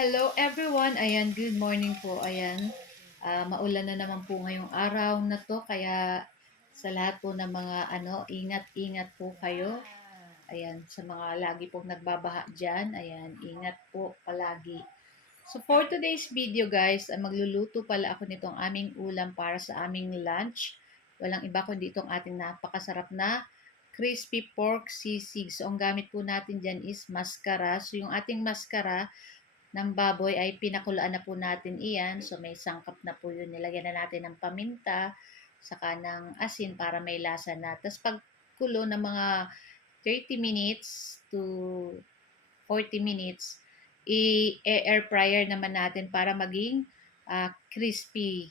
Hello everyone! Ayan, good morning po. Ayan, maulan na naman po ngayong araw na to. Kaya sa lahat po ng mga ingat-ingat po kayo. Ayan, sa mga lagi pong nagbabaha dyan. Ayan, ingat po palagi. So for today's video guys, magluluto pala ako nitong aming ulam para sa aming lunch. Walang iba kundi itong ating napakasarap na crispy pork sisig. So ang gamit po natin dyan is mascara. So yung ating mascara ng baboy ay pinakulaan na po natin iyan. So may sangkap na po yun. Nilagyan na natin ng paminta, saka ng asin para may lasa na. Tapos pagkulo ng mga 30 minutes to 40 minutes, i-air fryer naman natin para maging crispy.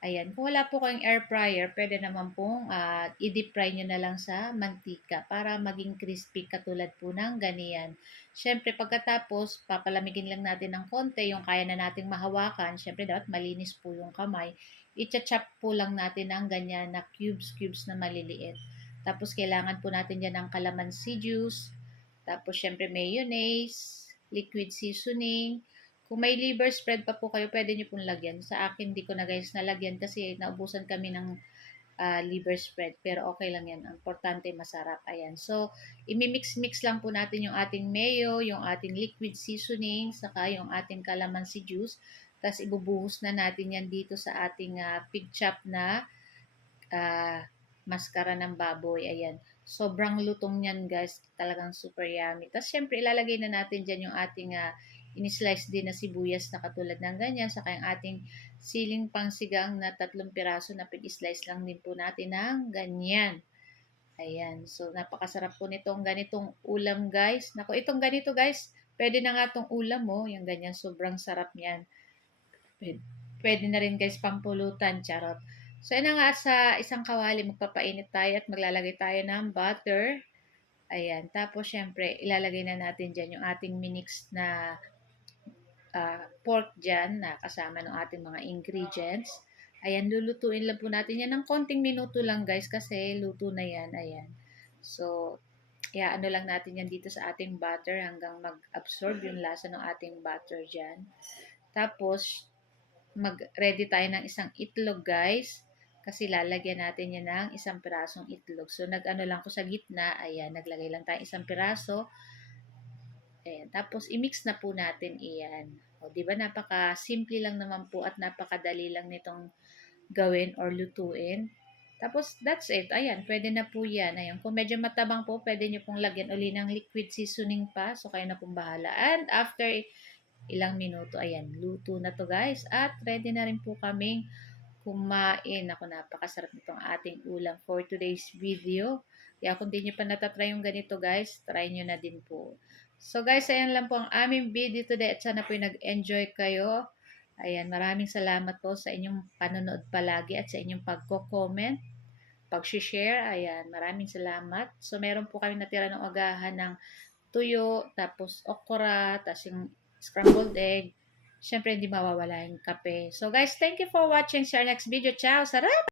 Ayan. Kung wala po kayong air fryer, pwede naman pong i-deep fry nyo na lang sa mantika para maging crispy katulad po ng ganiyan. Siyempre, pagkatapos, papalamigin lang natin ng konti, yung kaya na nating mahawakan. Siyempre, dapat malinis po yung kamay. I-chop po lang natin ng ganyan na cubes na maliliit. Tapos, kailangan po natin dyan ng calamansi juice. Tapos, syempre, mayonnaise, liquid seasoning. Kung may liver spread pa po kayo, pwede nyo pong lagyan. Sa akin, di ko na guys nalagyan kasi naubusan kami ng liver spread. Pero okay lang yan. Importante, masarap. Ayan. So, imimix-mix lang po natin yung ating mayo, yung ating liquid seasoning, saka yung ating calamansi juice. Tapos, ibubuhos na natin yan dito sa ating pig chop na maskara ng baboy. Ayan. Sobrang lutong niyan guys. Talagang super yummy. Tapos syempre ilalagay na natin dyan yung ating in-slice din na sibuyas na katulad ng ganyan. Saka yung ating siling pangsigang na 3 piraso na pig-slice lang din po natin ng ganyan. Ayan. So napakasarap po nitong ganitong ulam guys. Nako, itong ganito guys, pwede na nga itong ulam mo. Yung ganyan, sobrang sarap niyan. Pwede na rin guys pampulutan, charot. So, yun na nga, sa isang kawali, magpapainit tayo at maglalagay tayo ng butter. Ayan. Tapos, syempre, ilalagay na natin dyan yung ating minix na pork dyan na kasama ng ating mga ingredients. Ayan, lulutuin lang po natin yan ng konting minuto lang guys kasi luto na yan. Ayan. So, ano lang natin yan dito sa ating butter hanggang mag-absorb yung lasa ng ating butter dyan. Tapos, mag-ready tayo ng isang itlog guys. Kasi lalagyan natin yan ng isang pirasong itlog. So, nag-ano lang ko sa gitna. Ayan, naglagay lang tayo isang piraso. Ayan, tapos i-mix na po natin iyan. O, di ba napaka-simple lang naman po at napakadali lang nitong gawin or lutuin. Tapos, that's it. Ayan, pwede na po yan. Ayan, kung medyo matabang po, pwede nyo pong lagyan uli ng liquid seasoning pa. So, kayo na pong bahala. And after ilang minuto, ayan, luto na to guys. At ready na rin po kaming kumain. Ako, napakasarap nitong ating ulam for today's video. Kaya kung di nyo pa natatry yung ganito guys, try nyo na din po. So guys, ayan lang po ang aming video today at sana po nag-enjoy kayo. Ayan, maraming salamat po sa inyong panonood palagi at sa inyong pagko-comment, pag-share. Ayan, maraming salamat. So meron po kami natira ng agahan ng tuyo, tapos okra, tapos yung scrambled egg. Siyempre, hindi mawawala yung kape. So guys, thank you for watching. See you next video. Ciao! Sarap!